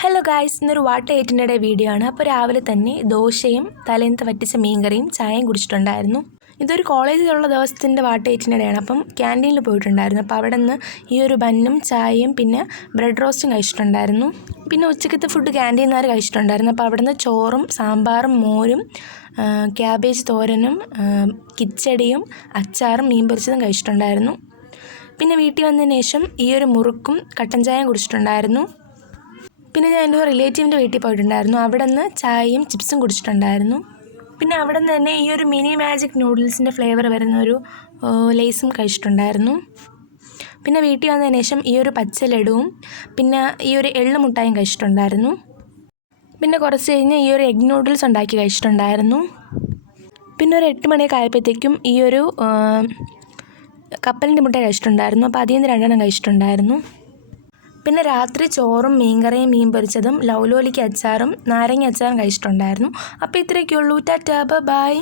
Hello guys, ഇന്നൊരു water ഏറ്റിൻ്റെ video ആണ്. അപ്പോൾ രാവിലെ തന്നെ ദോശയും തലേന്നത്തെ വറ്റിച്ച മീൻകറിയും ചായയും കുടിച്ചിട്ടുണ്ടായിരുന്നു. ഇതൊരു കോളേജിലുള്ള ദിവസത്തിൻ്റെ വാട്ടർ ഏറ്റിനിടെയാണ്. അപ്പം ക്യാൻറ്റീനിൽ പോയിട്ടുണ്ടായിരുന്നു. അപ്പോൾ അവിടെ നിന്ന് ഈ ഒരു ബന്നും ചായയും പിന്നെ ബ്രെഡ് റോസ്റ്റും കഴിച്ചിട്ടുണ്ടായിരുന്നു. പിന്നെ ഉച്ചക്കത്തെ ഫുഡ് ക്യാൻറ്റീൻകാർ കഴിച്ചിട്ടുണ്ടായിരുന്നു. അപ്പോൾ അവിടെ നിന്ന് ചോറും സാമ്പാറും മോരും ക്യാബേജ് തോരനും കിച്ചടിയും അച്ചാറും മീൻ പൊരിച്ചതും കഴിച്ചിട്ടുണ്ടായിരുന്നു. പിന്നെ വീട്ടിൽ വന്നതിന് ശേഷം ഈ ഒരു മുറുക്കും കട്ടൻ ചായയും കുടിച്ചിട്ടുണ്ടായിരുന്നു. പിന്നെ ഞാൻ എൻ്റെ റിലേറ്റീവിൻ്റെ വീട്ടിൽ പോയിട്ടുണ്ടായിരുന്നു. അവിടെ നിന്ന് ചായയും ചിപ്സും കുടിച്ചിട്ടുണ്ടായിരുന്നു. പിന്നെ അവിടെ നിന്ന് തന്നെ ഈ ഒരു മിനി മാജിക് നൂഡിൽസിൻ്റെ ഫ്ലേവർ വരുന്നൊരു ലേസും കഴിച്ചിട്ടുണ്ടായിരുന്നു. പിന്നെ വീട്ടിൽ വന്നതിന് ശേഷം ഈ ഒരു പച്ച ലഡുവും പിന്നെ ഈ ഒരു എള്ള് മുട്ടായും കഴിച്ചിട്ടുണ്ടായിരുന്നു. പിന്നെ കുറച്ച് കഴിഞ്ഞ് ഈ ഒരു എഗ് നൂഡിൽസ് ഉണ്ടാക്കി കഴിച്ചിട്ടുണ്ടായിരുന്നു. പിന്നെ ഒരു 8 മണിയൊക്കെ ആയപ്പോഴത്തേക്കും ഈ ഒരു കപ്പലിൻ്റെ മുട്ട കഴിച്ചിട്ടുണ്ടായിരുന്നു. അപ്പോൾ അതിൽ നിന്ന് 2 കഴിച്ചിട്ടുണ്ടായിരുന്നു. പിന്നെ രാത്രി ചോറും മീൻകറിയും മീൻ പൊരിച്ചതും ലൗലോലിക്ക് അച്ചാറും നാരങ്ങ അച്ചാറും കഴിച്ചിട്ടുണ്ടായിരുന്നു. അപ്പോൾ ഇത്രയൊക്കെയുള്ളൂ. Tata bye.